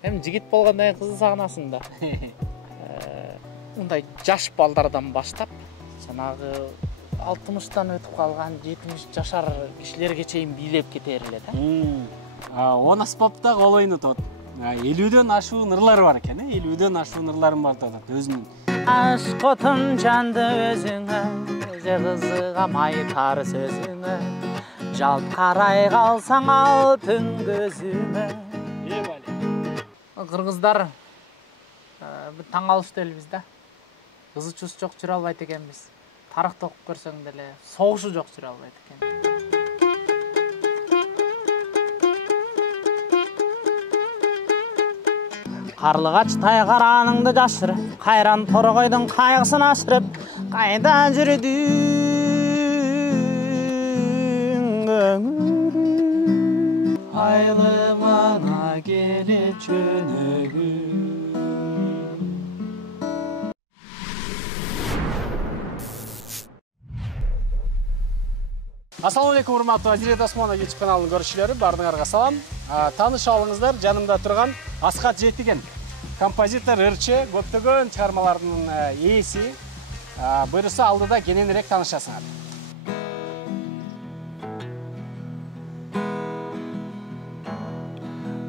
Эми жигит болгондон кийин кызды сагынасың да. Мындай жаш балдардан баштап, жанагы 60-тан өтүп калган 70 жашар кишилерге чейин бийлеп кетер эле да. Он аспапта кол ойнотот. 50дөн ашуун ырлар бар экен, 50дөн ашуун ырларым бар деп атат өзүнүн. Aşk otun candı özüne, kızıgamay tar sözüne, Жалт карай калсаң алтын көзүмө. Кыргыздар таң калыштуу элбиз да. Кызы чус жок жүрө албайт экенбиз. Тарыхты окуп көрсөң деле согушу жок жүрө албайт экен. Карлыгач тайгараныңды жашырып, кайран торгойдун кайгысын ашырып, кайда жүрдүң көңүлүм? Айлы мана келип жөнөгүм. Ассаламу алейкум, урматтуу Азирет Осмонов YouTube каналынын көрүүчүлөрү, баарыңарга салам. Тааныша алыңыздар, жанымда турган Аскат Жетиген, композитор, ырчы, көптөгөн чыгармалардын ээси. Буюрса алдыда кененирээк таанышасыңар.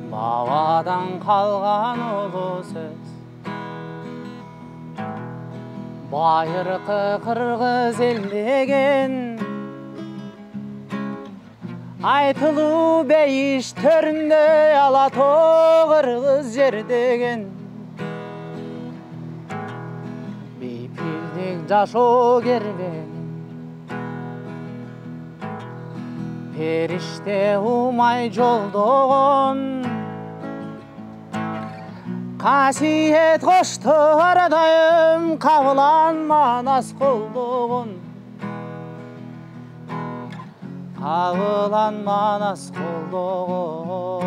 Бабадан калган улуу сөз, байыркы кыргыз эл деген, айтылуу бейиш төрүндө ала тоо кыргыз жер деген. Бейпилдик жашоо кербен, периште умай жолдогон, касиет коштор дайым кабылан манас колдогон. Кабылан манас колдогон.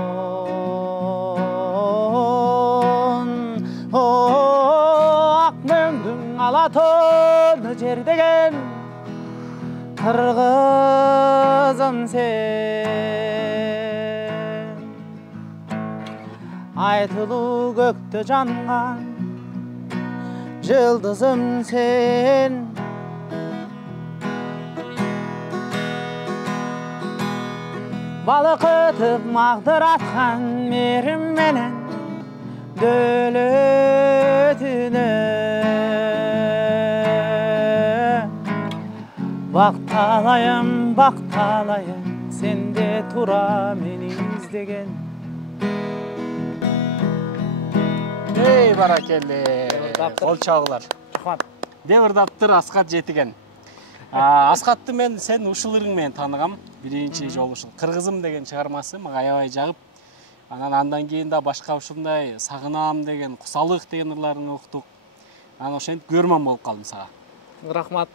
Ак мөңдүң ала тоону жер деген, кыргызым сен. Айтылуу көктө жанган жылдызым сен. Балыкытып магдыраткан мерим менен дөөлөтүнө, бакталайым сенде тура мени издеген. Эй, баракелли, кол чабуулар. Рахмат. Деп ырдаптыр Аскат Жетиген. Аскатты мен сен ушул ырың менен тааныгам. Биринчи жолу ушул Кыргызым деген чыгармасы мага аябай жагып, андан кийин да башка ушундай Сагынам деген, Кусалык деген ырларын уктук. Анан ошентип көрмөн болуп калдым сага. Рахмат.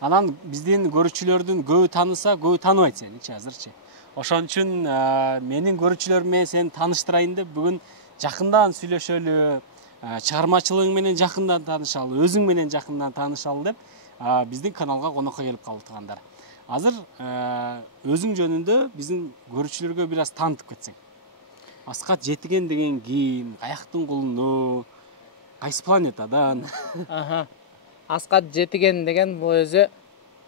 Анан биздин көрүүчүлөрдүн көбү тааныса, көбү тааныбайт сеничи азырчы. Ошон үчүн менин көрүүчүлөрүм менен сени тааныштырайын деп бүгүн жакындан сүйлөшөлү, чыгармачылыгың менен жакындан таанышалы, өзүң менен жакындан таанышалы деп биздин каналга конокко келип калыптыгандар. Азыр өзүң жөнүндө биздин көрүүчүлөргө бир аз таанытып кетсең. Аскат Жетиген деген ким, каяктын кулуну, кайсы планетадан? Аскат Жетиген деген бул өзү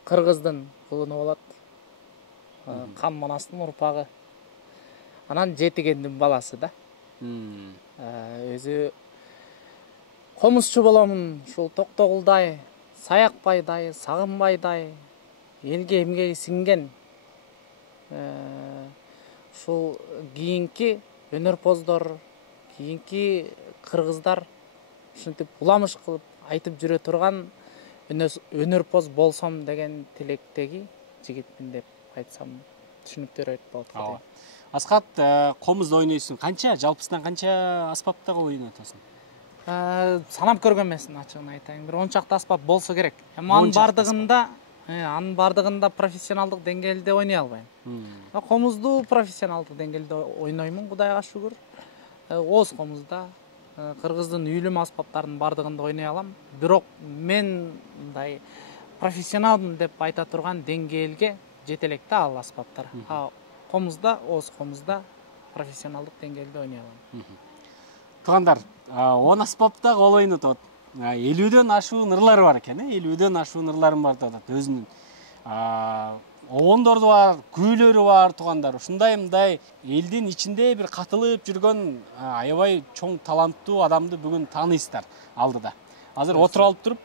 кыргыздын кулуну болот. Кан Манастын урпагы. Анан Жетигендин баласы да. Өзү комузчу боломун, ушул Токтогулдай, Саякбайдай, Сагынбайдай элге эмгеги сиңген. Ушул кийинки өнөрпоздор, кийинки кыргыздар ушинтип уламыш кылып айтып жүрө турган өнөрпоз болсом деген тилектеги жигитмин деп айтсам түшүнүктүүрөөк болот. Аскат, комузда ойнойсуң. Канча, жалпысынан канча аспапта кол ойнотосуң? Санап көргөн эмесмин, ачыгын айтайын. Бир 10 чакты аспап болсо керек. Анын бардыгында профессионалдык деңгээлде ойной албайм. Комузду профессионалдык деңгээлде ойноймун, Кудайга шүгүр. Оз комузда кыргыздын үйлүм аспаптарынын бардыгында ойной алам. Бирок мен мындай профессионалмын деп айта турган деңгээлге жете элек да ал аспаптар. Комузда, оз комузда профессионалдык деңгээлде ойной алам. Туугандар, 10 аспаптагы ол ойнот атат. 50дөн ашуун ырлары бар экен, 50дөн ашуун ырларым бар атат өзүнүн. Оғондорду бар, күүлөрү бар туугандар. Ушундай мындай элдин ичинде бир катылып жүргөн аябай чоң таланттуу адамды бүгүн тааныйсыздар алдыда. Азыр отуруп алып туруп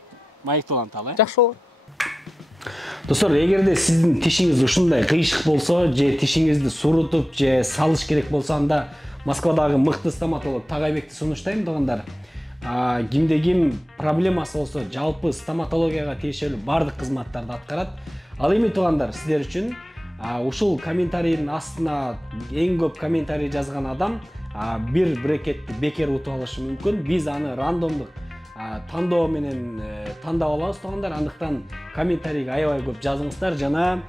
майкты уланталы. Жакшы болот. Достор, эгерде сиздин тишиңиз ушундай кыйшык болсо, же тишиңизди сурутуп, же салыш керек болсо, анда Москвадагы мыкты стоматолог Тагайбекти сунуштайм туугандар. Кимде ким проблемасы болсо, жалпы стоматологияга тиешелүү бардык кызматтарды аткарат. Ал эми туугандар, сиздер үчүн ушул комментарийдин астына эң көп комментарий жазган адам бир брекетти бекер утуп алышы мүмкүн. Биз аны рандомдук тандоо менен тандап алабыз туугандар. Андыктан комментарийге аябай көп жазыңыздар жана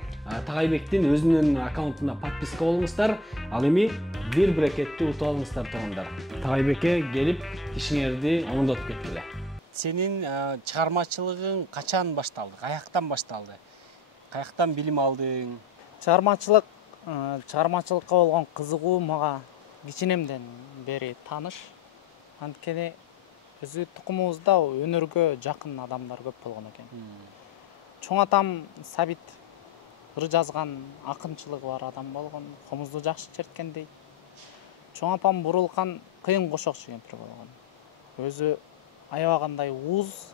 Тагайбектин өзүнүн аккаунтуна подписка болуңуздар. Ал эми бир брекетти утуп алыңыздар туугандар. Тагайбекке келип тишиңерди оңдотуп кеткиле. Сенин чыгармачылыгың качан башталды? Каяктан башталды? Каяктан билим алдың? Чыгармачылыкка болгон кызыгуу мага кичинемден бери тааныш. Анткени өзү тукумубузда өнөргө жакын адамдар көп болгон экен. Чоң атам Сабит ыр жазган, акынчылыгы бар адам болгон, комузду жакшы черткен дейт. Чоң апам Бурулкан кыйын кошокчу кемпир болгон. Өзү аябагандай уз.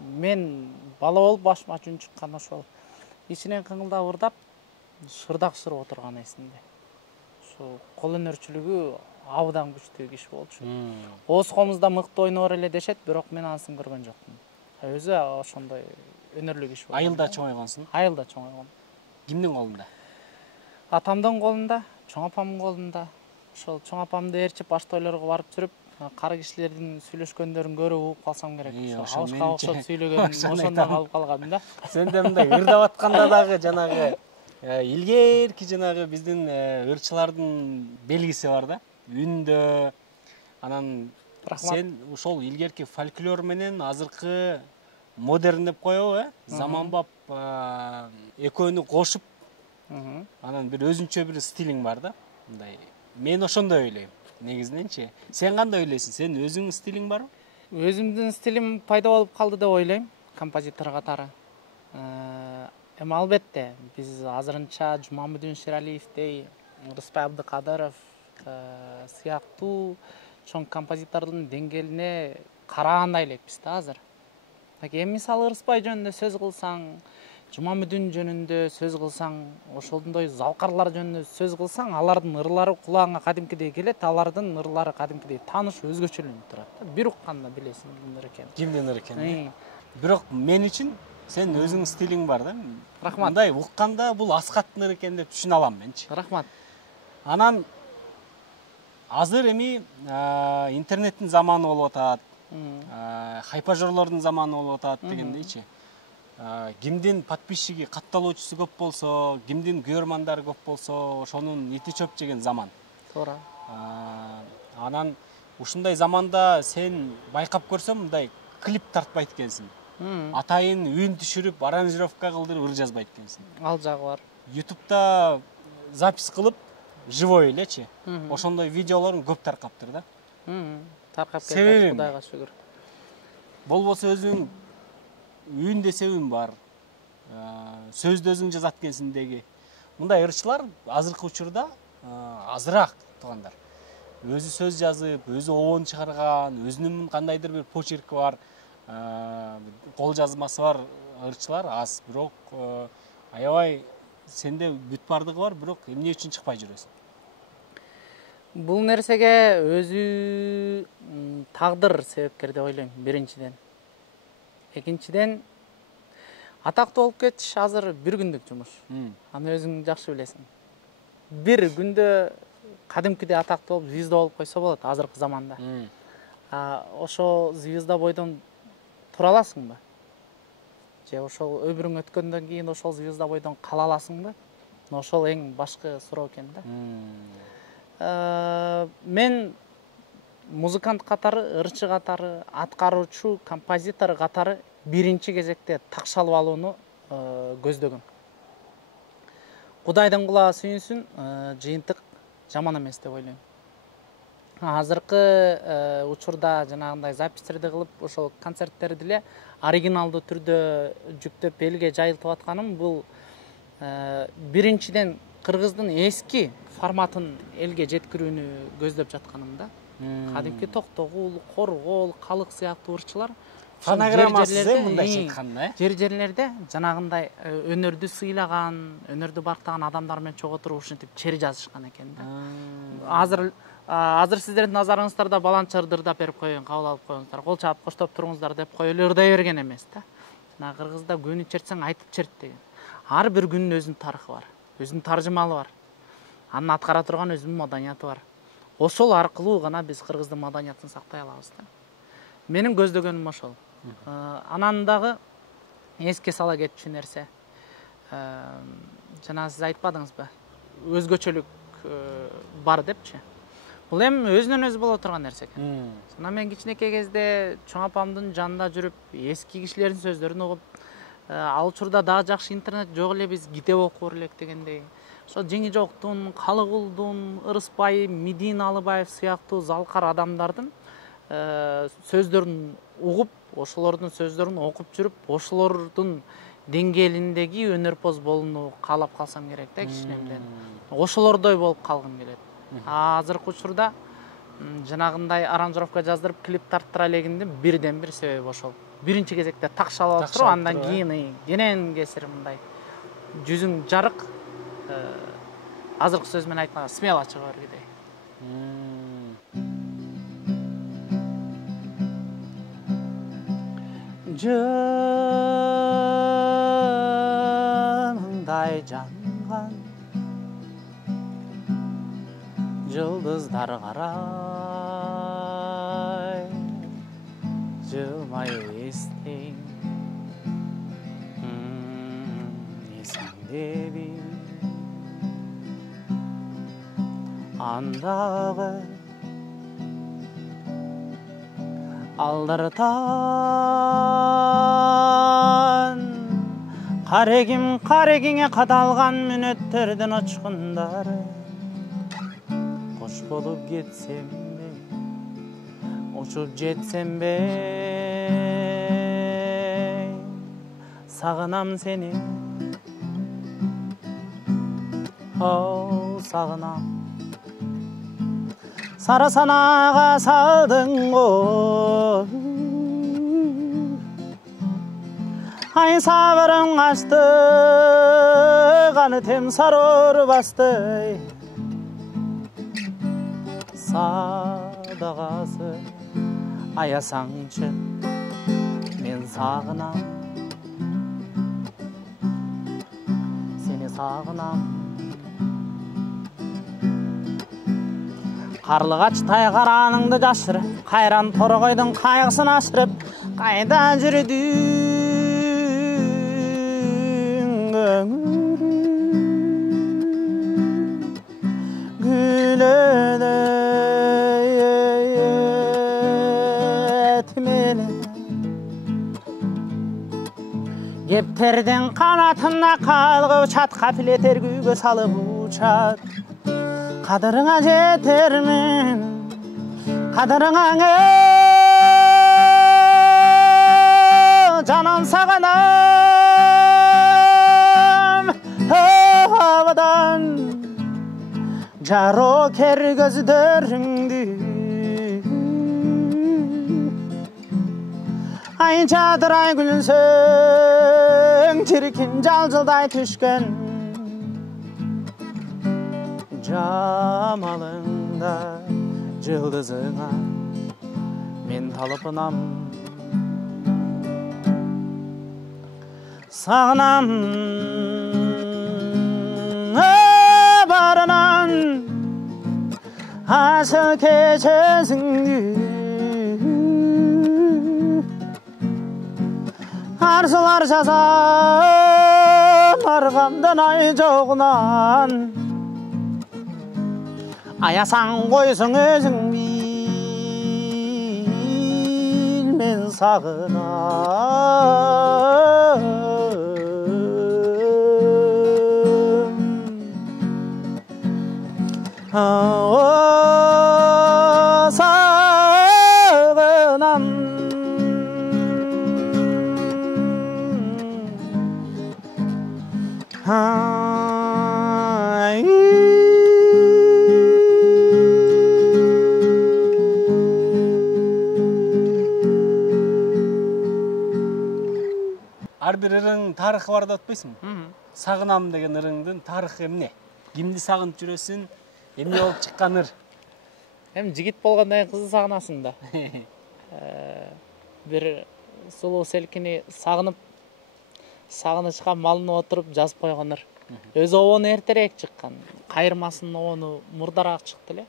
Мен бала болуп башыма жүн чыккан ошол ичинен кыңылдап ырдап, шырдак шырып отурган эсимде. Ошо кол өнөрчүлүгү абдан күчтүү киши болчу. Оз комузда мыкты ойнор эле дешет, бирок мен анысын көргөн жокмун. Өзү ошондой өнөрлүү киши болгон. Айылда чоңойгонсуң? Айылда чоңойгон. Кимдин колунда? Атамдын колунда, чоң апамдын колунда. Ошол чоң апамды ээрчип баш тойлорго барып жүрүп, кары кишилердин сүйлөшкөндөрүн көрүп угуп калсам керек. Алышка окшоп сүйлөгөн ошондон калып калгам да. Сен де мындай ырдап атканда дагы жанагы илгерки жанагы биздин ырчылардын белгиси бар да. Үндө анан сен ошол илгерки фольклор менен азыркы модерн деп коебу, заманбап экөөнү кошуп анан бир өзүнчө бир стилиң бар да. Мындай мен ошондой ойлойм негизиненчи. Сен кандай ойлойсуң? Сен өзүңдүн стилиң барбы? Өзүмдүн стилим пайда болуп калды деп ойлойм, композитор катары. Эми албетте биз азырынча Жумамыдин Шералиевдей, Рыспай Абдыкадыров сыяктуу чоң композитордун деңгээлине карагандай элекпиз да азыр. Эми мисалы Рыспай жөнүндө сөз кылсаң, Жумамыдин жөнүндө сөз кылсаң, ошондой залкарлар жөнүндө сөз кылсаң, алардын ырлары кулагыңа кадимкидей келет, алардын ырлары кадимкидей тааныш, өзгөчөлөнүп турат. Бир укканда билесиң кимдер экенин. Кимдин экенин. Бирок мен үчүн сен өзүңдүн стилиң бар да. Рахмат. Мындай укканда бул Аскаттын экен деп түшүнө алам менчи. Рахмат. Анан азыр эми интернеттин заманы болуп атат. Хайпажорлордун заманы болуп атат дегендейчи. Кимдин подписчиги, катталуучусу көп болсо, кимдин көрөрмандары көп болсо, ошонун ити чөп жеген заман. Туура. Анан ушундай заманда сен байкап көрсөм, мындай клип тартпайт экенсиң. Атайын үн түшүрүп, аранжировка кылдырып ыр жазбайт экенсиң. Ал жагы бар. YouTube'да запись кылып, живой элечи. Ошондой видеолорун көп таркаптыр да. Таркап кетти, Кудайга шүгүр. Болбосо өзүң үн десебин бар. Сөздү өзүң жазат экенсиң деги. Мындай ырчылар азыркы учурда азыраак туугандар. Өзү сөз жазып, өзү оон чыгарган, өзүнүн кандайдыр бир почерки бар, кол жазмасы бар ырчылар аз. Бирок аябай сенде бүт бардыгы бар, бирок эмне үчүн чыкпай жүрөсүң? Бул нерсеге өзү тагдыр себепкер деп ойлойм, биринчиден. Экинчиден, атактуу болуп кетиш азыр бир күндүк жумуш. Аны өзүң жакшы билесиң. Бир күндө кадимкидей атактуу болуп, звезда болуп койсо болот азыркы заманда. Ошо звезда бойдон тура аласыңбы? Же ошол өмүрүң өткөндөн кийин ошол звезда бойдон кала аласыңбы? Ошол эң башкы суроо экен да. Мен музыкант катары, ырчы катары, аткаруучу, композитор катары биринчи кезекте такшалып алууну көздөгөм. Кудайдын кулагы сүйүнсүн, жыйынтык жаман эмес деп ойлойм. азыркы учурда жанагындай запистерди кылып ошол концерттерди эле оригиналдуу түрдө жүктөп элге жайылтып атканым бул биринчиден кыргыздын эски форматын элге жеткирүүнү көздөп жатканым да. Кадимки Токтогул, Коргол, Калык сыяктуу ырчылар фонограммасыз мындайча айтканда жерлерде жанагындай өнөрдү сыйлаган, өнөрдү барктаган адамдар менен чогуу туруп ушинтип чери жазышкан экен да. Азыр сиздердин назарыңыздарда баланча ырдырдап берип коеюн, кабыл алып коюңуздар, кол чаап коштоп туруңуздар деп коюп эле ырдай берген эмес да. Жана кыргызда күнү чертсең айтып черт деген. Ар бир күнүнүн өзүнүн тарыхы бар, өзүнүн таржымалы бар. Анын аткара турган өзүнүн маданияты бар. Ошол аркылуу гана биз кыргыздын маданиятын сактай алабыз да. Менин көздөгөнүм ошол. Анан дагы эске сала кетчү нерсе. Жана сиз айтпадыңызбы? Өзгөчөлүк бар депчи. Бул эми өзүнөн өзү боло турган нерсе экен. Жана мен кичинекей кезде чоң апамдын жанында жүрүп, эски кишилердин сөздөрүн угуп, ал учурда дагы жакшы интернет жок эле, биз китеп окуп элек дегендей. Ошо Жеңижоктун, Калыгулдун, Ырыспай, Медин Алыбаев сыяктуу залкар адамдардын сөздөрүн угуп, ошолордун сөздөрүн окуп жүрүп, ошолордун деңгээлиндеги өнөрпоз болууну каалап калсам керек да кичинемден. Ошолордой болуп калгым келет. Азыркы учурда жанагындай аранжировка жаздырып клип тарттыра элегиндин бирден бир себеби ошол. Биринчи кезекте такшалап алып туруп, андан кийин кенен кесир мындай жүзүң жарык, азыркы сөз менен айтканда смело чыга бергидей. Жаныңдай жанган жылдыздар карай жылмай эстең эсиңдеби андагы алдыртан карегиңе кадалган мүнөттөрдүн очкундары кош болуп кетсем бе, учуп жетсем бе, сагынам сени, сагынам. Сара санага салдың го, ай сабырың качты, каны тем сарор басты. Садагасы аясаңчы, мен сагынам, сени сагынам. Карлыгачтай караныңды жашырып, кайран торгойдун кайгысын ашырып, кайда жүрүдүң көңүлүм гүлөдөт менен кептердин канатына калгып чатка плетер күйгө салып учат. Кадырыңа жетермин, кадырыңа жаным сагынам, абадан жарокер көздөрүңдү, ай жадырай күлсөң, чиркин жалжылдай түшкөн жамалыңда жылдызыңа мен талпынам, сагынам барынан ашык кечесиңди, арзулар жазам аргамдан ай жогунан. Аясаң койсоң өзүң бил, мен сагынам. ар бир ырыңдын тарыхы бар деп атпайсыңбы? Сагынам деген ырыңдын тарыхы эмне? Кимди сагынып жүрөсүң? Эмне болуп чыккан ыр? Эми жигит болгондон кийин кызды сагынасың да. Бир сулуу селкини сагынычка малынып отуруп жазып койгон ыр. Өзү обону эртерээк чыккан. Кайырмасынын обону мурдараак чыкты эле.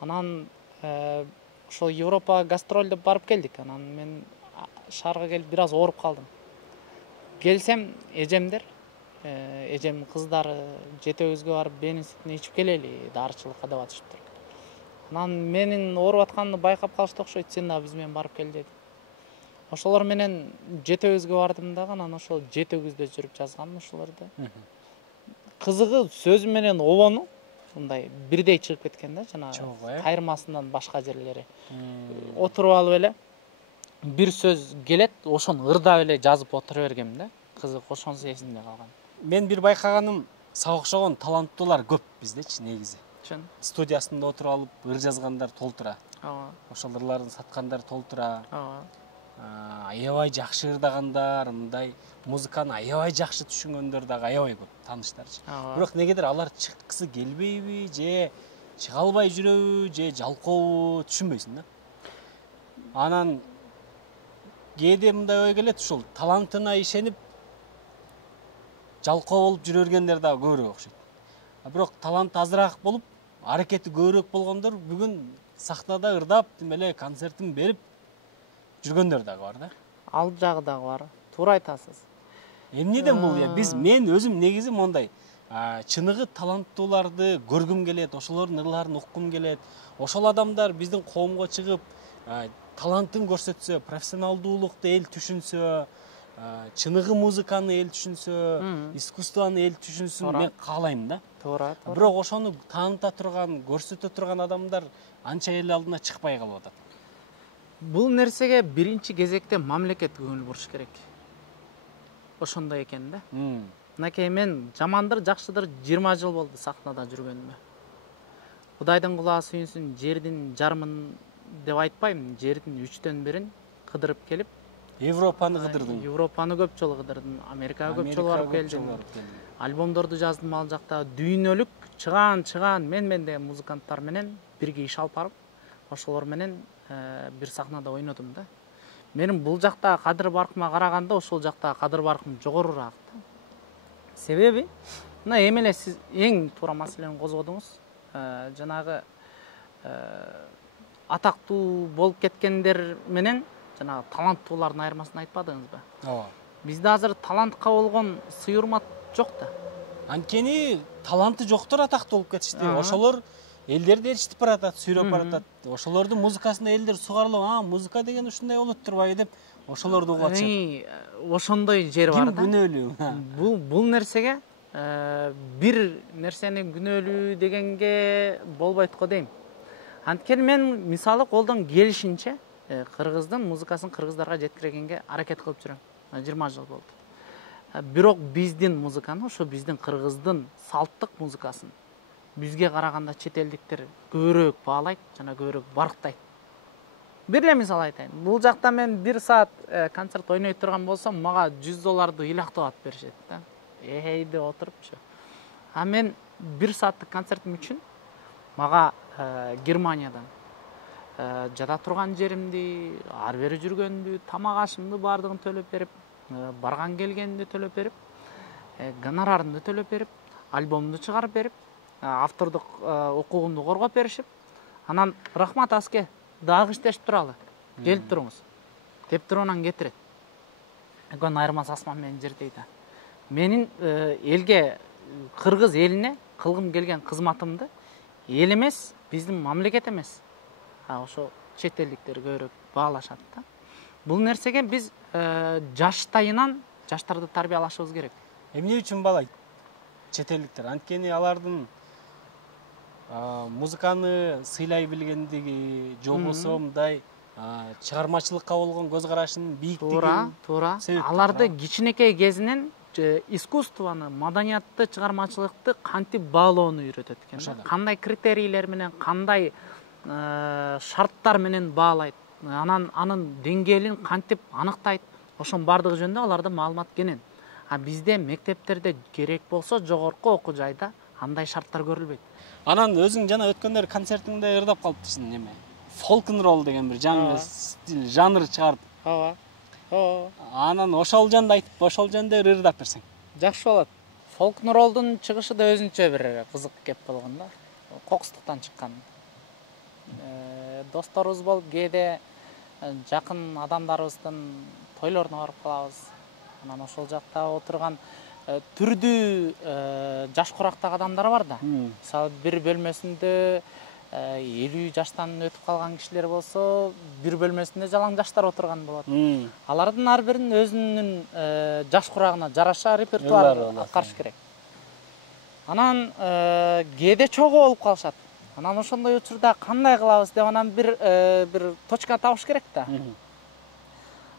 Анан ошол Европага гастролдоп барып келдик. Анан мен шаарга келип бир аз ооруп калдым. Келсем эжемдер, эжемдин кыздары жетебизге барып бенин сүтүн ичип келели, дарычылыкка деп атышыптыр. Анан менин ооруп атканымды байкап калышты окшойт, сен да биз менен барып кел деди. Ошолор менен жетебизге бардым дагы, анан ошол жетегизде жүрүп жазгам ошолорду. Кызыгы сөзү менен обону мындай бирдей чыгып кеткен да, жана кайырмасынан башка жерлери. Отуруп алып эле бир сөз келет, ошону ырдап эле жазып отура бергем да. Кызык ошонусу эсимде калган. Мен бир байкаганым, сага окшогон таланттуулар көп биздечи негизи. Чын. Студиясында отуруп алып ыр жазгандар толтура. Ооба. Ошол ырларын саткандар толтура. Ооба. Аябай жакшы ырдагандар, мындай музыканы аябай жакшы түшүнгөндөр дагы аябай көп тааныштарчы. Бирок негедир алар чыккысы келбейби, же чыга албай жүрөбү, же жалкообу түшүнбөйсүң да. Анан кээде мындай ой келет, ушул талантына ишенип жалкоо болуп жүрө бергендер дагы көбүрөөк окшойт. Бирок талант азыраак болуп, аракети көбүрөөк болгондор бүгүн сахнада ырдап, тим эле концертин берип жүргөндөр дагы бар да. Ал жагы дагы бар. Туура айтасыз. Эмнеден бул? Мен өзүм негизи мондай чыныгы таланттууларды көргүм келет, ошолордун ырларын уккум келет. Ошол адамдар биздин коомго чыгып, талантын көрсөтсө, профессионалдуулукту эл түшүнсө, чыныгы музыканы эл түшүнсө, искусствону эл түшүнсүн, мен каалайм да. Туура. Бирок ошону тааныта турган, көрсөтө турган адамдар анча эл алдына чыкпай калып атат. Бул нерсеге биринчи кезекте мамлекет көңүл буруш керек. Ошондой экен да. Мынакей мен жамандыр, жакшыдыр 20 жыл болду сахнада жүргөнүмө. Кудайдын кулагы сүйүнсүн, жердин жарымын деп айтпайм, жердин 3/1 кыдырып келип, Европаны кыдырдың. Европаны көп жолу кыдырдым, Америкага көп жолу барып келдим. Альбомдорду жаздым, ал жакта дүйнөлүк чыгаан мен деген музыканттар менен бирге иш алып барып, ошолор менен бир сахнада ойнодум да. Менин бул жакта кадыр баркыма караганда ошол жакта кадыр баркым жогорураак да. Себеби мына эми эле сиз эң туура маселени козгодуңуз. Жанагы атактуу болуп кеткендер менен жанагы таланттуулардын айырмасын айтпадыңызбы? Ооба. Бизде азыр талантка болгон сый урмат жок да. Анткени таланты жоктор атактуу болуп кетишти. Ошолор элдерди ээрчитип баратат, сүйрөп баратат. Ошолордун музыкасына элдер сугарылып, музыка деген ушундай болот турбайбы деп ошолорду угуп атышат. Ошондой жер бар да. Ким күнөөлүү? Бул нерсеге бир нерсени күнөөлүү дегенге болбойт го дейм. Анткени мен мисалы колдон келишинче кыргыздын музыкасын кыргыздарга жеткиргенге аракет кылып жүрөм. 20 жыл болду. Бирок биздин музыканы, ошо биздин кыргыздын салттык музыкасын бизге караганда чет элдиктер көбүрөөк баалайт жана көбүрөөк барктайт. Бир эле мисал айтайын. Бул жакта мен 1 саат концерт ойной турган болсом, мага $100 ыйлактап атып беришет да. Деп отурупчу. А мен 1 сааттык концертим үчүн мага Германиядан жада турган жеримди, ар бери жүргөндү, тамак ашымды бардыгын төлөп берип, барган келгенди төлөп берип, гонорарымды төлөп берип, альбомду чыгарып берип, автордук укугумду коргоп беришип, анан рахмат аске, дагы иштешип туралы, келип туруңуз деп туруп анан кетирет. Экөөнүн айырмасы асман менен жердей да. Менин элге, кыргыз элине кылгым келген кызматымды эл эмес, биздин мамлекет эмес, ошо чет элдиктер көбүрөөк баалашат да. Бул нерсеге биз жаштайынан жаштарды тарбиялашыбыз керек. Эмне үчүн баалайт чет элдиктер? Анткени алардын музыканы сыйлай билгендиги, же болбосо мындай чыгармачылыкка болгон көз карашынын бийиктиги. Туура. Аларды кичинекей кезинен искусствону, маданиятты, чыгармачылыкты кантип баалоону үйрөтөт экен. Кандай критерийлер менен, кандай шарттар менен баалайт. Анан анын деңгээлин кантип аныктайт. ошонун баардыгы жөнүндө аларда маалымат кенен. А бизде мектептерде керек болсо жогорку окуу жайда андай шарттар көрүлбөйт. Анан өзүң жана өткөндөр концертиңде ырдап калыптырсың неме? Folk and roll деген бир жаңы стиль, жанр чыгарып. Ооба. Ооба. Анан ошол жөнүндө айтып, ошол жөнүндө ырдап берсең. Жакшы болот. Folk and rollдун чыгышы да өзүнчө бир кызык кеп болгон да. Кокустуктан чыккан. Досторубуз болуп кээде жакын адамдарыбыздын тойлоруна барып калабыз. Анан ошол жакта отурган түрдүү жаш курактагы адамдар бар да. Мисалы бир бөлмөсүндө 50 жаштан өтүп калган кишилер болсо, бир бөлмөсүндө жалаң жаштар отурган болот. Алардын ар биринин өзүнүн жаш курагына жараша репертуар аткарыш керек. Анан кээде чогуу болуп калышат. Анан ошондой учурда кандай кылабыз деп анан бир точка табыш керек да.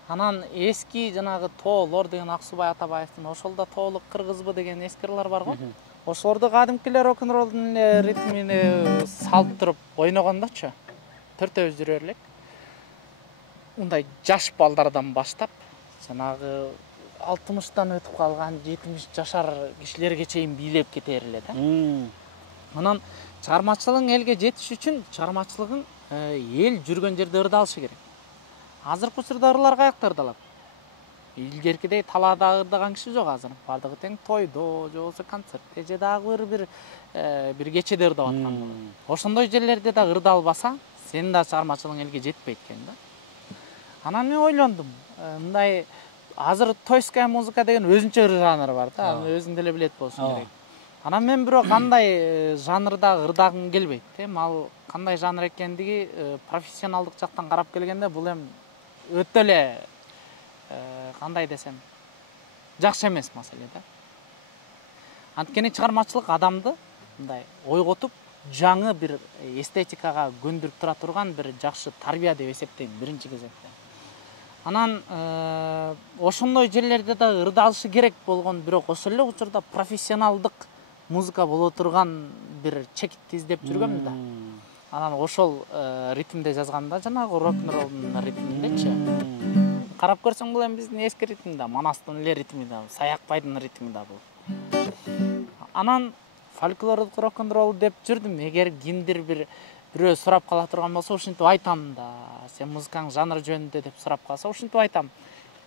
Анан эски жанагы тоолор деген Аксубай Атабаевдин ошолда тоолук кыргызбы деген эски ырлар бар го. Ошолорду кадимкилер рок-н-ролдун ритмине салып туруп ойногондочу. Төртөөбүз жүрө элек. Мындай жаш балдардан баштап, жанагы 60-тан өтүп калган 70 жашар кишилерге чейин бийлеп кетер эле да. Анан чыгармачылыгың элге жетиш үчүн чыгармачылыгың эл жүргөн жерде ырдалышы керек. Азыркы учурда ырлар каякта ырдалат? Илгеркидей талаада ырдаган киши жок азыр. Бардыгы тең тойдо, же болбосо концертте, же дагы бир кечеде ырдап аткан болот. Ошондой жерлерде да ырдалбаса, сенин да чыгармачылыгың элге жетпейт экен да. Анан мен ойлондум, мындай азыр тойская музыка деген өзүнчө жанр бар да, өзүң деле билет болушуң керек. Анан мен бирок кандай жанрда ырдагым келбейт. Ал кандай жанр экендиги профессионалдык жактан карап келгенде бул эми өтө эле кандай десем, жакшы эмес маселе да. Анткени чыгармачылык адамды мындай ойготуп, жаңы бир эстетикага көндүрүп тура турган бир жакшы тарбия деп эсептейм биринчи кезекте. Анан ошондой жерлерде да ырдалышы керек болгон, бирок ошол эле учурда профессионалдык музыка боло турган бир чекитти издеп жүргөм да. Анан ошол ритмде жазганда жанагы рок-н-ролдун ритминдечи. Карап көрсөң бул эми биздин эски ритм да, Манастын эле ритми да, Саякбайдын ритми да бул. Анан фольклордук рок-н-ролл деп жүрдүм. Эгер кимдир бирөө сурап кала турган болсо, ушинтип айтам да. Сен музыкаң жанры жөнүндө деп сурап калса, ушинтип айтам.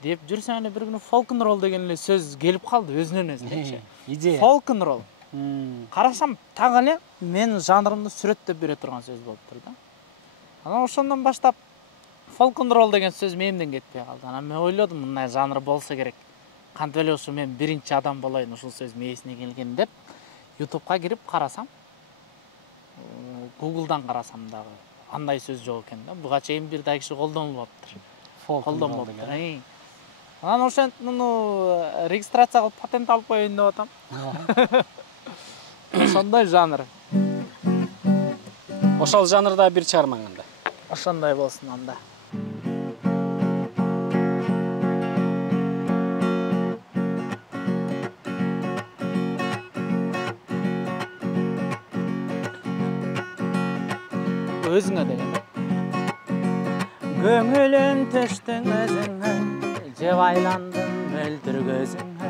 Деп жүрсөң эле бир күнү folk-н-roll деген эле сөз келип калды өзүнөн өзүнчө. Идея. Folk-н-roll. Карасам так эле менин жанрымды сүрөттөп бере турган сөз болуптур да. Анан ошондон баштап folk-н-roll деген сөз мээнимден кетпей калды. Анан мен ойлодум, мындай жанр болсо керек. Кантип эле ушу мен биринчи адам болоюн ушул сөз мээсине келген деп YouTube'га кирип карасам, Google'дан карасам дагы андай сөз жок экен да. Буга чейин бир да киши колдонулуптур. Колдонбоптур. Анан ошентип муну регистрация кылып патент алып коеюн деп атам. Ошондой жанр. Ошол жанрда бир чыгармаң анда. Ошондой болсун анда. Өзүңө деген. Көңүлүн төштүң өзүңө, жеп айландың мөлдүр көзүңө.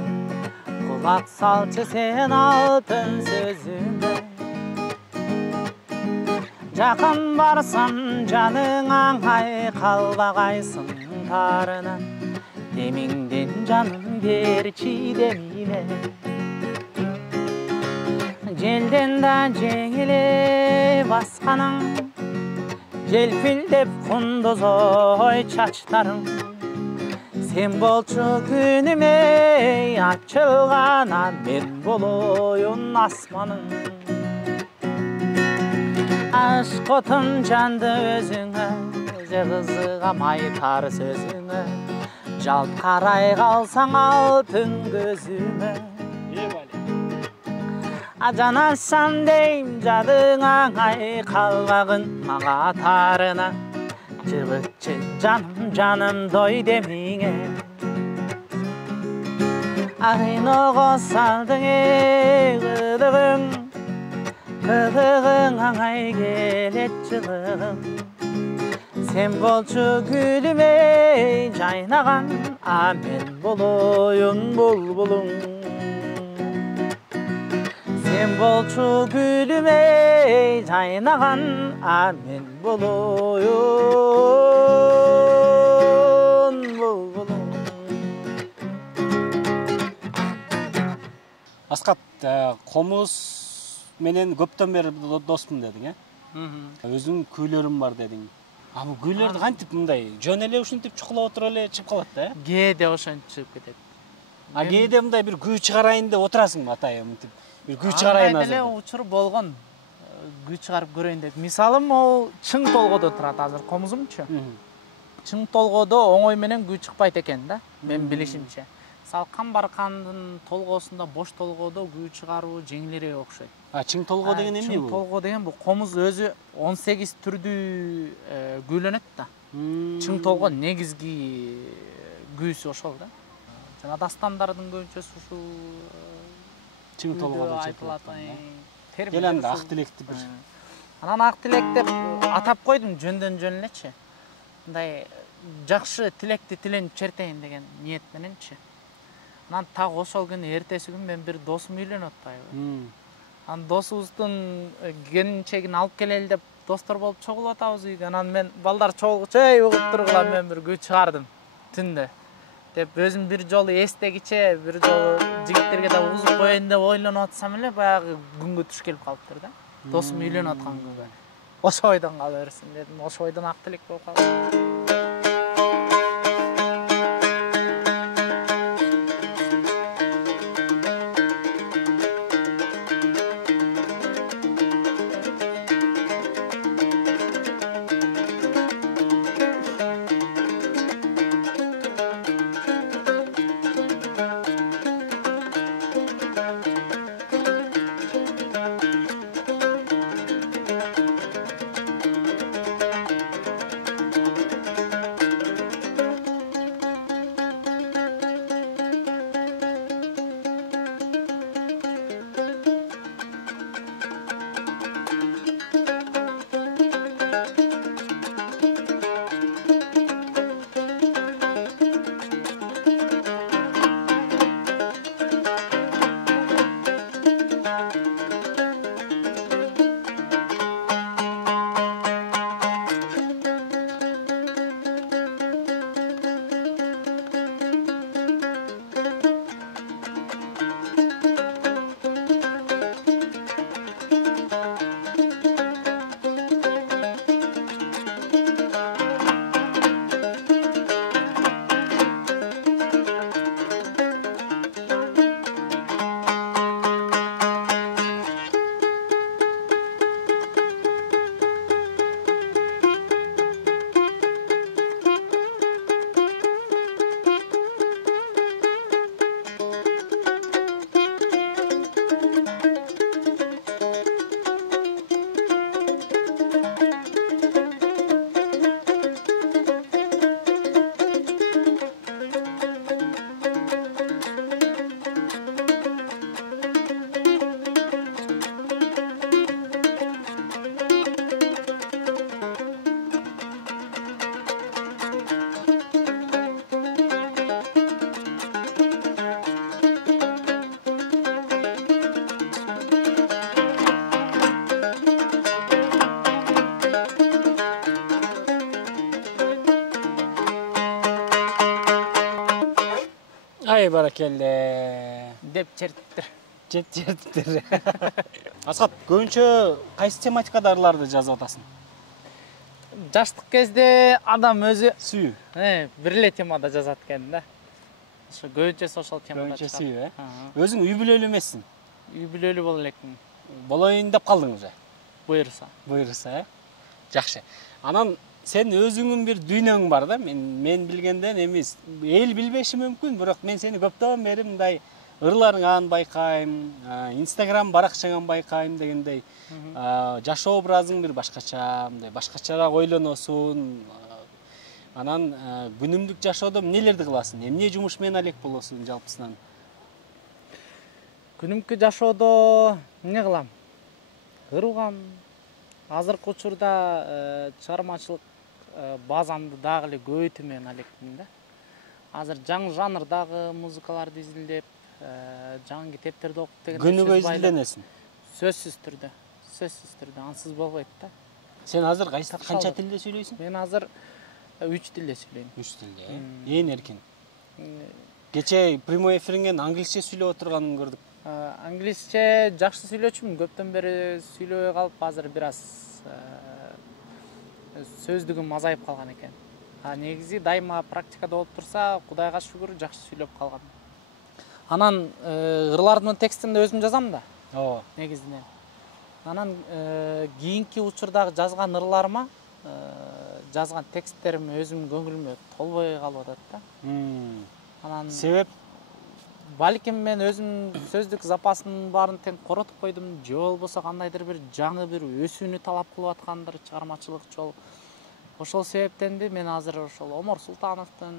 Кулак салчы сен алтын сөзүңө. Жакын барсам жаның аңай калбагайсың тарынан. Демиңден жаным берчи демиле. Желден да жеңиле басканың, желпилдеп кундузой чачтарың. Сен болчу күнүмө ачылган, мен болоюн асманың. Ашк отун жанды өзүңө, же кызыгамай тар сөзүңө. Жалт карай калсаң алтын көзүмө. Ажанасам дейм жадың аңай калбагын мага тарына. Жыбыкчы жаным дой демиңе. Айного салдың кыдыгың аңай келет жылыгың. Sen bolчу gülüm ey jaynagan, a men boloyun bulbulun. Sen bolчу gülüm ey jaynagan, a men boloyun bulbulun. Аскат, комуз менен көптөн бери доспун дедиң, өзүң күйлөрүм бар дедиң. А бул күйлөрдү кантип мындай жөн эле ушинтип чукулап отуруп эле чыгып калат да, Кээде ошентип чыгып кетет. А кээде мындай бир күй чыгарайын деп отурасыңбы атайын мынтип? Бир күй чыгарайын азыр. Эле учур болгон. Күй чыгарып көрөйүн деп. Мисалы могу чың толгодо турат азыр комузумчу. Чың толгодо оңой менен күй чыкпайт экен да, мен билишимче. Мисалы Камбаркандын толгосунда, бош толгодо күй чыгаруу жеңилирээк окшойт. А чың толго деген эмне бул? Чың толго деген бул комуз өзү 18 түрдүү күйлөнөт да. Чың толго негизги күйсү ошол да. Жана дастандардын көбүнчөсү ушул Чың толгодо айтылат. Келем да ак тилекти бир. Анан ак тилек деп атап койдум жөндөн жөн элечи. Мындай жакшы тилекти тиленип чертейин деген ниет мененчи. Анан так ошол күнү эртеси күнү мен бир досум үйлөнүп атпайбы. Анан досубуздун келинчегин алып келели деп достор болуп чогулуп атабыз үйгө. Анан мен балдар чогулгучу угуп тургула мен бир күй чыгардым түндө. Деп өзүм бир жолу эстегиче бир жолу жигиттерге да угузуп коеюн деп ойлонуп атсам эле баягы күнгө туш келип калыптыр да. Досум үйлөнүп аткан күнгө. Ошо ойдон кала берсин дедим. Ошо ойдон ак тилек болуп калды. Ай баракелле. Деп чертиптир. Чертиптир. Аскат, көбүнчө кайсы тематикада ырларды жазып атасың? Жаштык кезде адам өзү Сүйүү. бир эле темада жазат экен да. Ошо көбүнчөсү ошол темада. Көбүнчө сүйүү, Өзүң үй бүлөлүү эмессиң? Үй бүлөлүү боло элекмин. Болоюн деп калдың уже. Буйрса. Буйрса, Жакшы. Анан сен өзүңүн бир дүйнөң бар да, мен билгенден эмес. Эл билбеши мүмкүн, бирок мен сени көптөн бери мындай ырларыңан байкайм, Instagram баракчаңан байкайм дегендей. Жашоо образың бир башкача, мындай башкачараак ойлоносуң. Анан күнүмдүк жашоодо эмнелерди кыласың? Эмне жумуш менен алек болосуң жалпысынан? Күнүмдүк жашоодо эмне кылам? Ыр угам. Азыркы учурда чыгармачылык базамды дагы эле көбөйтүү менен алектим да. Азыр жаңы жанрдагы музыкаларды изилдеп, жаңы китептерди окуп деген Күнүгө изилденесиң. Сөзсүз түрдө, ансыз болбойт да. Сен азыр канча тилде сүйлөйсүң? Мен азыр 3 тилде сүйлөйм. 3 тилде, ээн эркин. Кече прямой эфириңен англисче сүйлөп отурганын көрдүк. Англисче жакшы сүйлөчүмүн, көптөн бери сүйлөбөй калып, азыр бир аз сөздүгүм азайып калган экен. Негизи дайыма практикада болуп турса, Кудайга шүгүр жакшы сүйлөп калгам. Анан ырлардын текстин да өзүм жазам да. Ооба. Негизинен. Анан кийинки учурдагы жазган ырларыма, жазган тексттерим өзүмдүн көңүлүмө толбой калып атат да. Анан Себеп? Балким мен өзүм сөздүк запасынын баарын тең коротуп койдум, же болбосо кандайдыр бир жаңы бир өсүүнү талап кылып аткандыр чыгармачылык жол. Ошол себептенди мен азыр ошол Омар Султановдун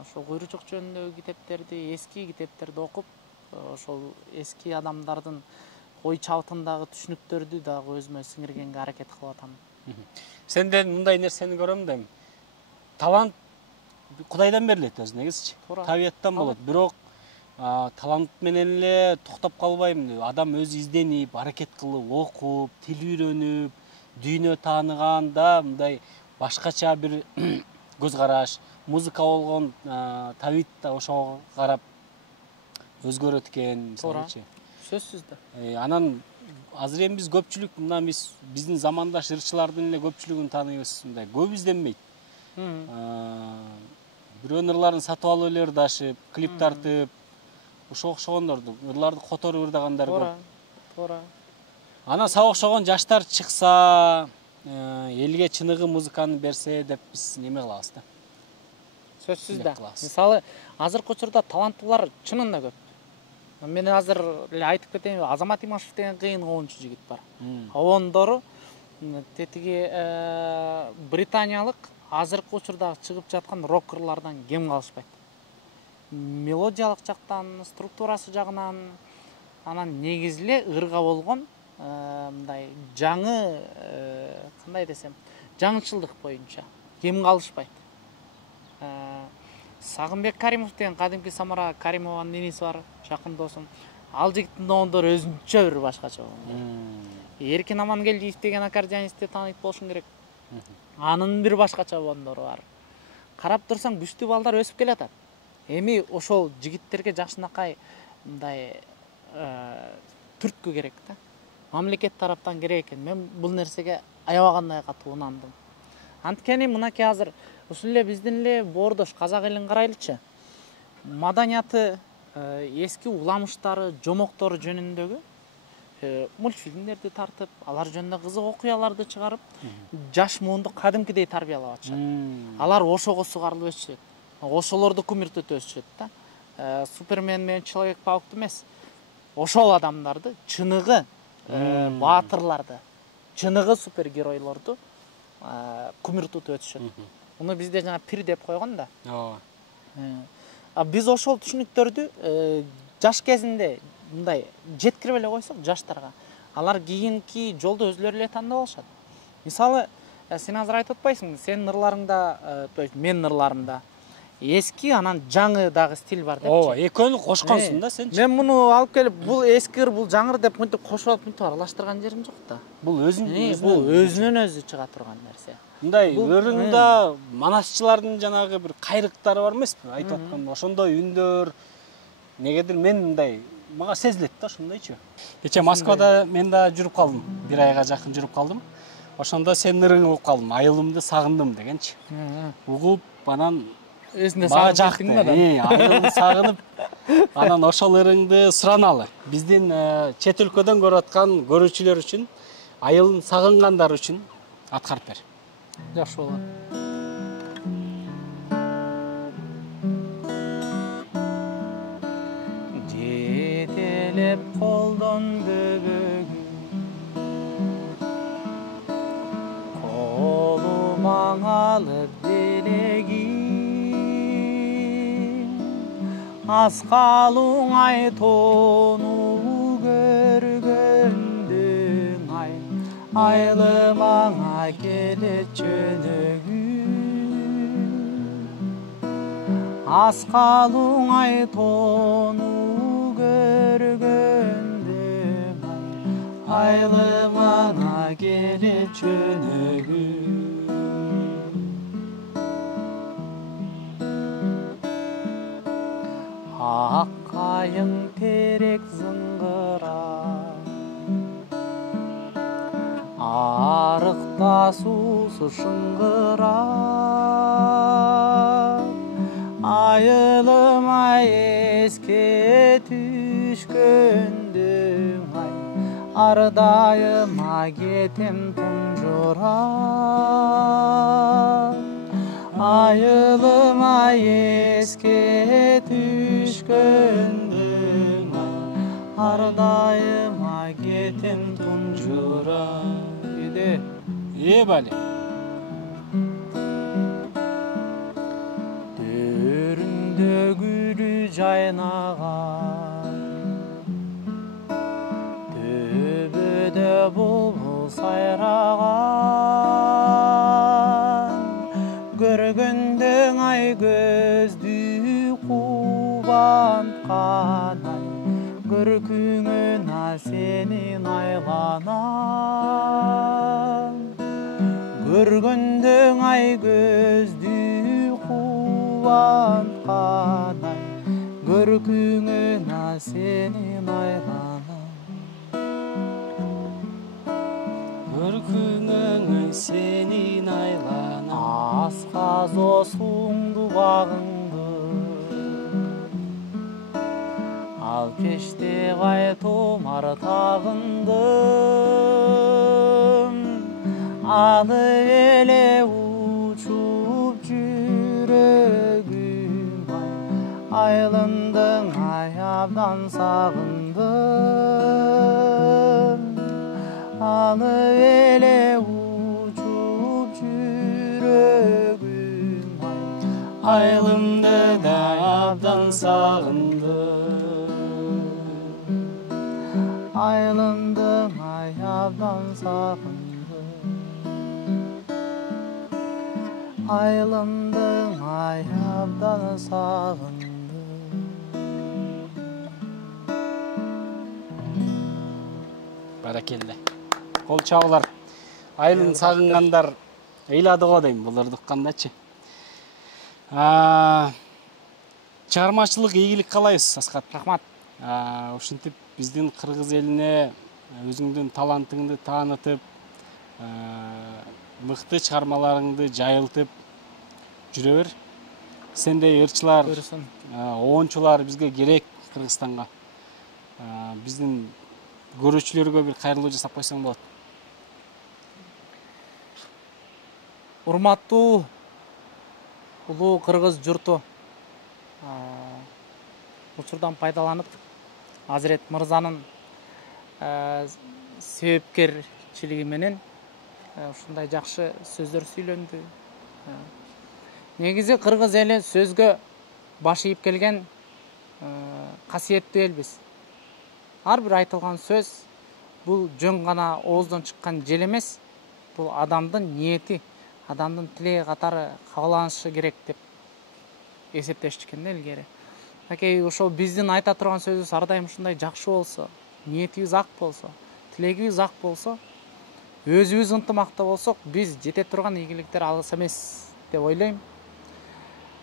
ошол куйручук жөнүндөгү китептерди, эски китептерди окуп, ошол эски адамдардын ой чабытындагы түшүнүктөрдү дагы өзүмө сиңиргенге аракет кылып атам. Сенден мындай нерсени көрөм да, талант Кудайдан берилет өзү негизичи. Табияттан болот. Бирок талант менен эле токтоп калбайм. Адам өзү изденип, аракет кылып, окуп, тил үйрөнүп, дүйнө тааныганда мындай башкача бир көз караш, музыка болгон табит да ошого карап өзгөрөт экен, мисалычы. Сөзсүз да. Анан азыр эми биз көпчүлүк мына биздин замандаш ырчылардын эле көпчүлүгүн тааныйбыз, мындай көп изденбейт. Бирөөнүн ырларын сатып алып эле ырдашып, клип тартып, ошого окшогондорду, ырларды которуп ырдагандар көп. Туура. Анан сага окшогон жаштар чыкса, элге чыныгы музыканы берсе деп биз неме кылабыз да. Сөзсүз да. Мисалы, азыркы учурда таланттуулар чынында көп. Мен азыр эле айтып кетейин, Азамат Имашев деген кыйын оончу жигит бар. Оондору тетиги британиялык азыркы учурдагы чыгып жаткан рокерлардан кем калышпайт. Мелодиялык жактан, структурасы жагынан, анан негизи эле ырга болгон мындай жаңы, кандай десем, жаңычылдык боюнча кем калышпайт. Сагынбек Каримов деген кадимки Самара Каримованын иниси бар, жакын досум. Ал жигиттин оондору өзүнчө бир башкача болгон. Эркин Амангелдиев деген аккордеонистти тааныйт болушуң керек. Анын бир башкача оондору бар. Карап турсаң күчтүү балдар өсүп келатат. Эми ошол жигиттерге жакшынакай мындай түрткү керек да. Мамлекет тараптан керек экен. Мен бул нерсеге аябагандай катуу унандым. Анткени мынакей азыр ушул эле биздин эле боордош казак элин карайлычы. Маданияты, эски уламыштары, жомоктору жөнүндөгү мультфильмдерди тартып, алар жөнүндө кызык окуяларды чыгарып, жаш муунду кадимкидей тарбиялап атышат. Алар ошого сугарылып өсүшөт. Ошолорду кумир тұтып өсүшөт да. Супермен менен Человек-паукту эмес. Ошол адамдарды, чыныгы баатырларды, чыныгы супергеройлорду кумир тұтып өсүшөт. Муну бизде жана пир деп койгон да. Биз ошол түшүнүктөрдү жаш кезинде мындай жеткирип эле койсок жаштарга, алар кийинки жолду өзүлөрү эле тандап алышат. Мисалы, сен азыр айтып атпайсыңбы, сенин ырларыңда, менин ырларымда эски, анан жаңы дагы стиль бар депчи. Ооба, экөөнү кошконсуң да сенчи. Мен муну алып келип, бул эски ыр, бул жаңы ыр деп мынтип кошуп алып мынтип аралаштырган жерим жок да. Бул өзүнөн өзү чыга турган нерсе. Мындай ырыңда манасчылардын жанагы бир кайрыктары бар эмеспи? Айтып аткан ошондой үндөр, негедир мен мындай мага сезилет да ошондойчу. Кече Москвада мен да жүрүп калдым. Бир айга жакын жүрүп калдым. Ошондо сенин ырыңды угуп калдым. Айылымды сагындым дегенчи. Угуп, анан өзүнө сагындың да. Айылымды сагынып, анан ошол ырыңды сураналы. Биздин чет өлкөдөн көрүп аткан көрүүчүлөр үчүн, айылын сагынгандар үчүн аткарып бер. Жакшы болот. Жетелеп колдон бөбөгү, колума алып делегин, аскалуң ай тоону көргөндүң ай, айлы маңа келет жөнөгү. Аскалың ай тону көргөнде айлы мана келет жөнөгү. Ак кайың терек зыңгыра, арыкта суусу шыңгыра. Айылым ай эске түшкөндүң ай, ардайыма кетем тунжурап. Айылым ай эске түшкөндүң ай, ардайыма кетем тунжурап. Бали. Төрүндө гүлү жайнаган, төбөдө булбул сайраган. Көргөндүң ай көздү кубанткан ай, көркүңүнө сенин айланам. Көргөндүң ай көздү кубанткан ай, көркүңүнө сенин айланам. Көркүңүнө сенин айланам. Асказо суңду багыңды, ал пеште кай томар тагындым. Алып эле учуп жүрөгүм ай, айылымдың ай абдан сагындым. Алып эле учуп жүрөгүм ай, айылымды да абдан сагындым. Айылымдың ай абдан сагындым. Айылымдың ай абдан сагындым. Баракелде. Кол чабуулар. Айылын сагынгандар ыйлады го дейм, буларды уккандачы. Чыгармачылык ийгилик каалайбыз, Аскат. Рахмат. Ушинтип биздин кыргыз элине өзүңдүн талантыңды таанытып, мыкты чыгармаларыңды жайылтып жүрө бер. Сендей ырчылар, оончулар бизге керек Кыргызстанга. Биздин көрүүчүлөргө бир кайрылуу жасап койсоң болот. Урматтуу улуу кыргыз журту, учурдан пайдаланып Азирет мырзанын себепкерчилиги менен ушундай жакшы сөздөр сүйлөндү. Негизи кыргыз эли сөзгө баш ийип келген касиеттүү элбиз. Ар бир айтылган сөз бул жөн гана ооздон чыккан жел эмес, бул адамдын ниети, адамдын тилеги катары кабыланышы керек деп эсептешкен да илгери. Такей ошол биздин айта турган сөзүбүз ар дайым ушундай жакшы болсо, ниетибиз ак болсо, тилегибиз ак болсо, өзүбүз ынтымакта болсок, биз жете турган ийгиликтер алыс эмес деп ойлойм.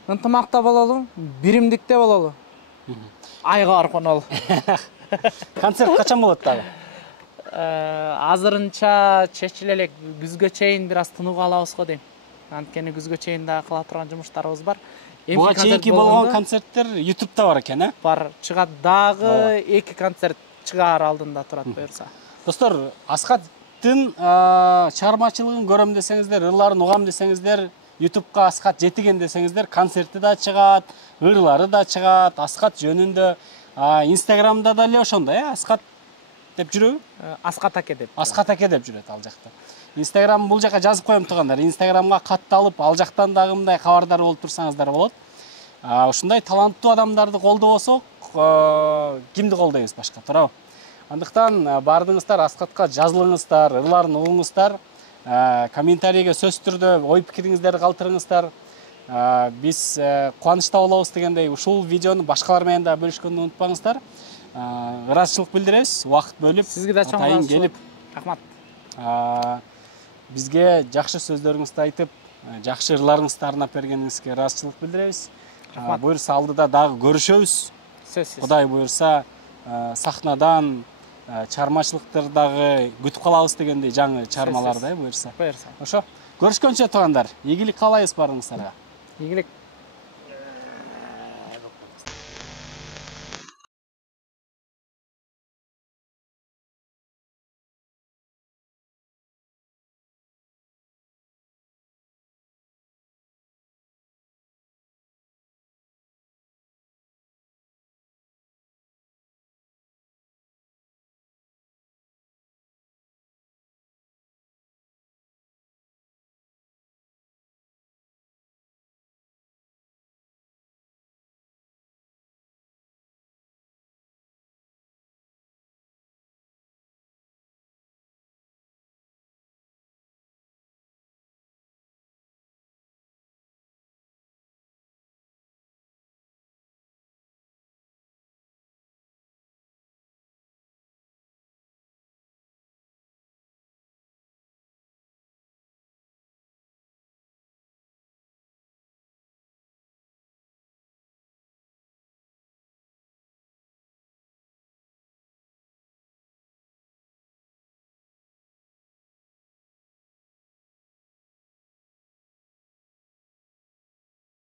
Ынтымакта бололу, биримдикте бололу. Айга бар конолу. Концерт качан болот дагы? Азырынча чечиле элек, күзгө чейин бир аз тынууга алабыз го дейм. Анткени күзгө чейин дагы кыла турган жумуштарыбыз бар. Буга чейинки болгон концерттер YouTube'да бар экен, Бар, чыгат дагы 2 концерт чыгаар алдында турат буюрса. Достор, Аскаттын чыгармачылыгын көрөм десеңиздер, ырларын угам десеңиздер, YouTube'га Аскат жетиген десеңиздер, концерти да чыгат, ырлары да чыгат, Аскат жөнүндө. Instagram'da да эле ошондой, Аскат деп жүрөбү? Аскат аке деп. Аскат аке деп жүрөт ал жакта. Instagram бул жака жазып коем тургандар. Instagram'га катталып, ал жактан дагы мындай кабардар болуп турсаңыздар болот. Ушундай таланттуу адамдарды колдобосок, кимди колдойбуз башка, туурабы? Андыктан бардыңыздар, Аскатка жазылыңыздар, ырларын угуңуздар, комментарийге сөз түрдө ой пикириңиздерди калтырыңыздар. Биз кубанычта болобуз дегендей ушул видеону башкалар менен да бөлүшкөндү унутпаңыздар. Ыраазычылык билдиребиз, убакыт бөлүп, Сизге да чоң атайын келип, рахмат. бизге жакшы сөздөрүңүздү айтып, жакшы ырларыңызды арнап бергениңизге ыраазычылык билдиребиз. Буюрса алдыда дагы көрүшөбүз. Сөзсүз. Кудай буюрса, сахнадан, чыгармачылыктардагы күтүп калабыз дегендей жаңы чыгармаларды, буюрса. Буюрса. Ошо, көрүшкөнчө туугандар, ийгилик каалайбыз баарыңыздарга. Ийгилик.